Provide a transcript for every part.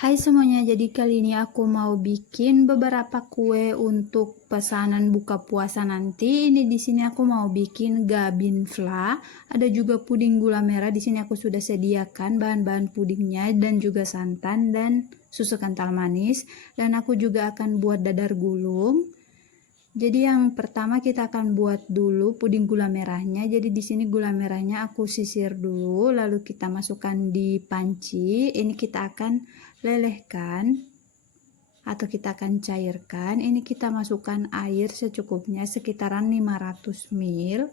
Hai semuanya, jadi kali ini aku mau bikin beberapa kue untuk pesanan buka puasa nanti. Ini di sini aku mau bikin gabin fla, ada juga puding gula merah. Di sini aku sudah sediakan bahan-bahan pudingnya dan juga santan dan susu kental manis. Dan aku juga akan buat dadar gulung. Jadi yang pertama kita akan buat dulu puding gula merahnya. Jadi di sini gula merahnya aku sisir dulu, lalu kita masukkan di panci. Ini kita akan lelehkan atau kita akan cairkan. Ini kita masukkan air secukupnya sekitaran 500 ml.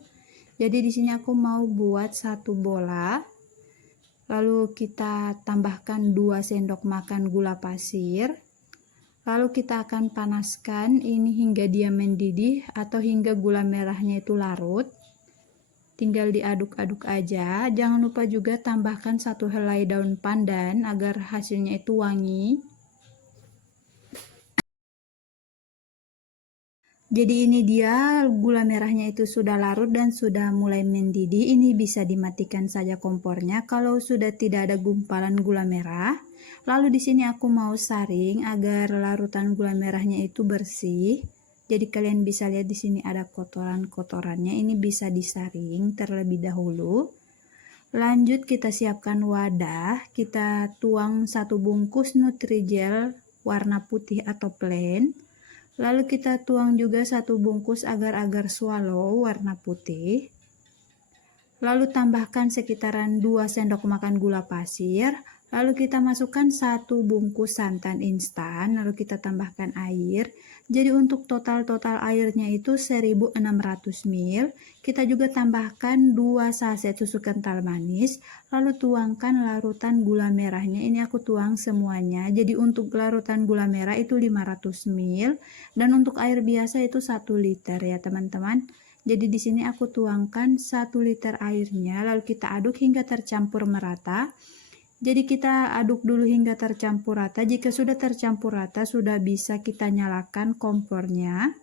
Jadi di sini aku mau buat satu bola. Lalu kita tambahkan 2 sendok makan gula pasir. Lalu kita akan panaskan ini hingga dia mendidih atau hingga gula merahnya itu larut. Tinggal diaduk-aduk aja. Jangan lupa juga tambahkan 1 helai daun pandan agar hasilnya itu wangi. Jadi ini dia gula merahnya itu sudah larut dan sudah mulai mendidih. Ini bisa dimatikan saja kompornya kalau sudah tidak ada gumpalan gula merah. Lalu di sini aku mau saring agar larutan gula merahnya itu bersih. Jadi kalian bisa lihat di sini ada kotoran-kotorannya. Ini bisa disaring terlebih dahulu. Lanjut kita siapkan wadah. Kita tuang 1 bungkus Nutrijel warna putih atau plain. Lalu kita tuang juga 1 bungkus agar-agar swallow warna putih. Lalu tambahkan sekitaran 2 sendok makan gula pasir. Lalu kita masukkan 1 bungkus santan instan. Lalu kita tambahkan air. Jadi untuk total airnya itu 1600 ml. Kita juga tambahkan 2 saset susu kental manis. Lalu tuangkan larutan gula merahnya. Ini aku tuang semuanya. Jadi untuk larutan gula merah itu 500 ml. Dan untuk air biasa itu 1 liter ya teman-teman. Jadi di sini aku tuangkan 1 liter airnya, lalu kita aduk hingga tercampur merata. Jadi kita aduk dulu hingga tercampur rata. Jika sudah tercampur rata, sudah bisa kita nyalakan kompornya.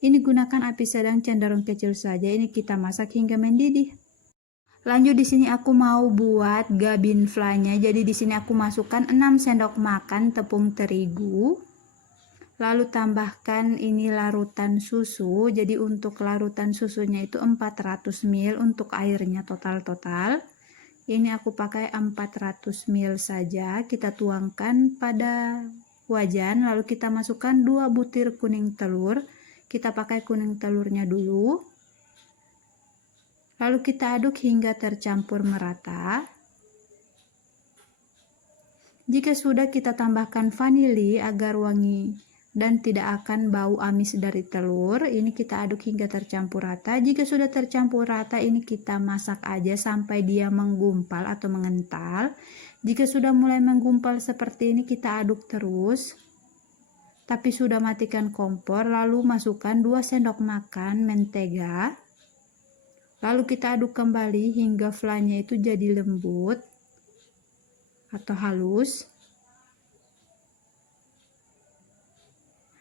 Ini gunakan api sedang cenderung kecil saja. Ini kita masak hingga mendidih. Lanjut di sini aku mau buat gabin flanya. Jadi di sini aku masukkan 6 sendok makan tepung terigu. Lalu tambahkan ini larutan susu. Jadi untuk larutan susunya itu 400 ml untuk airnya total. Ini aku pakai 400 ml saja. Kita tuangkan pada wajan. Lalu kita masukkan 2 butir kuning telur. Kita pakai kuning telurnya dulu. Lalu kita aduk hingga tercampur merata. Jika sudah, kita tambahkan vanili agar wangi dan tidak akan bau amis dari telur. Ini kita aduk hingga tercampur rata. Jika sudah tercampur rata, ini kita masak aja sampai dia menggumpal atau mengental. Jika sudah mulai menggumpal seperti ini, kita aduk terus. Tapi sudah matikan kompor, lalu masukkan 2 sendok makan mentega. Lalu kita aduk kembali hingga flanya itu jadi lembut atau halus.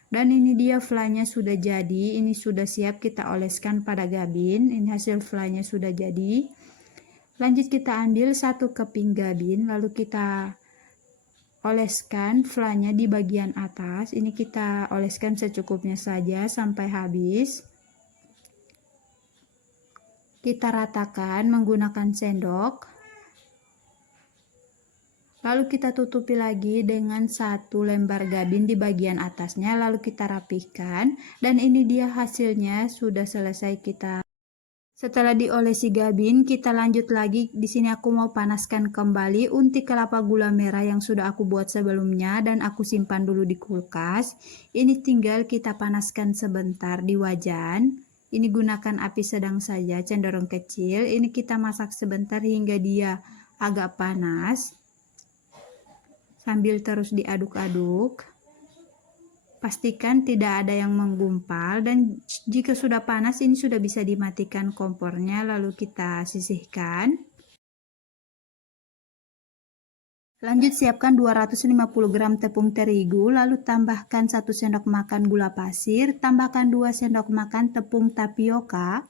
Dan ini dia flanya sudah jadi. Ini sudah siap kita oleskan pada gabin. Ini hasil flanya sudah jadi. Lanjut kita ambil 1 keping gabin, lalu kita oleskan flanya di bagian atas. Ini kita oleskan secukupnya saja sampai habis. Kita ratakan menggunakan sendok. Lalu kita tutupi lagi dengan 1 lembar gabin di bagian atasnya, lalu kita rapihkan. Dan ini dia hasilnya sudah selesai kita. Setelah diolesi gabin, kita lanjut lagi. Di sini aku mau panaskan kembali unti kelapa gula merah yang sudah aku buat sebelumnya dan aku simpan dulu di kulkas. Ini tinggal kita panaskan sebentar di wajan. Ini gunakan api sedang saja, cenderung kecil. Ini kita masak sebentar hingga dia agak panas. Sambil terus diaduk-aduk. Pastikan tidak ada yang menggumpal, dan jika sudah panas ini sudah bisa dimatikan kompornya, lalu kita sisihkan. Lanjut siapkan 250 gram tepung terigu, lalu tambahkan 1 sendok makan gula pasir, tambahkan 2 sendok makan tepung tapioka.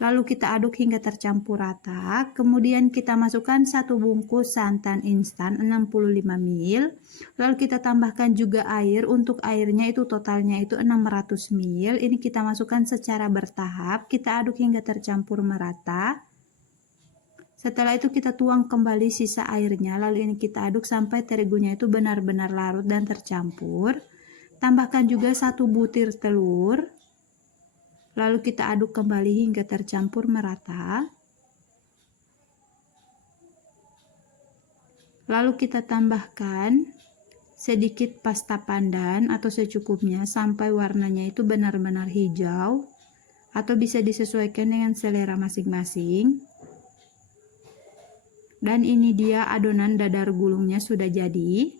Lalu kita aduk hingga tercampur rata. Kemudian kita masukkan 1 bungkus santan instan 65 ml. Lalu kita tambahkan juga air. Untuk airnya itu totalnya itu 600 ml. Ini kita masukkan secara bertahap. Kita aduk hingga tercampur merata. Setelah itu kita tuang kembali sisa airnya. Lalu ini kita aduk sampai terigunya itu benar-benar larut dan tercampur. Tambahkan juga 1 butir telur. Lalu kita aduk kembali hingga tercampur merata. Lalu kita tambahkan sedikit pasta pandan atau secukupnya sampai warnanya itu benar-benar hijau, atau bisa disesuaikan dengan selera masing-masing. Dan ini dia adonan dadar gulungnya sudah jadi.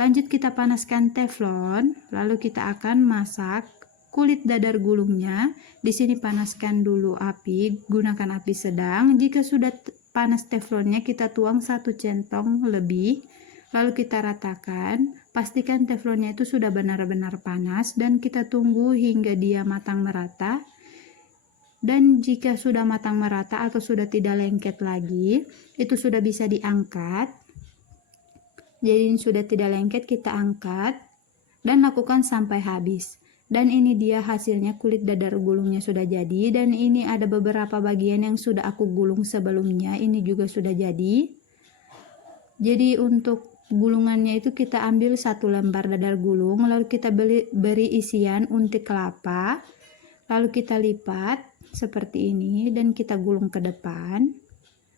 Lanjut kita panaskan teflon, lalu kita akan masak kulit dadar gulungnya. Di sini panaskan dulu api, gunakan api sedang. Jika sudah panas teflonnya, kita tuang 1 centong lebih. Lalu kita ratakan. Pastikan teflonnya itu sudah benar-benar panas dan kita tunggu hingga dia matang merata. Dan jika sudah matang merata atau sudah tidak lengket lagi, itu sudah bisa diangkat. Jadi ini sudah tidak lengket, kita angkat dan lakukan sampai habis. Dan ini dia hasilnya, kulit dadar gulungnya sudah jadi. Dan ini ada beberapa bagian yang sudah aku gulung sebelumnya, ini juga sudah jadi. Jadi untuk gulungannya itu kita ambil 1 lembar dadar gulung, lalu kita beri isian untik kelapa, lalu kita lipat seperti ini dan kita gulung ke depan.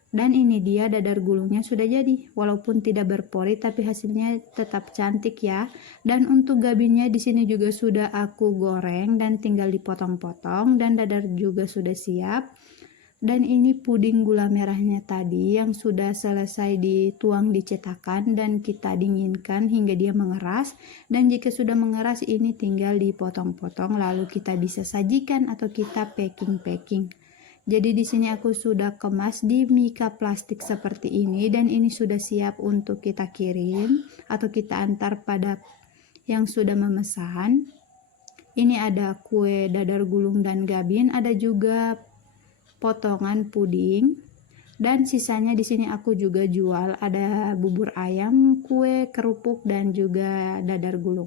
Dan ini dia dadar gulungnya sudah jadi, walaupun tidak berpori tapi hasilnya tetap cantik ya. Dan untuk gabinnya di sini juga sudah aku goreng dan tinggal dipotong-potong, dan dadar juga sudah siap. Dan ini puding gula merahnya tadi yang sudah selesai dituang di cetakan dan kita dinginkan hingga dia mengeras. Dan jika sudah mengeras, ini tinggal dipotong-potong lalu kita bisa sajikan atau kita packing. Jadi di sini aku sudah kemas di mika plastik seperti ini, dan ini sudah siap untuk kita kirim atau kita antar pada yang sudah memesan. Ini ada kue dadar gulung dan gabin, ada juga potongan puding, dan sisanya di sini aku juga jual, ada bubur ayam, kue, kerupuk, dan juga dadar gulung.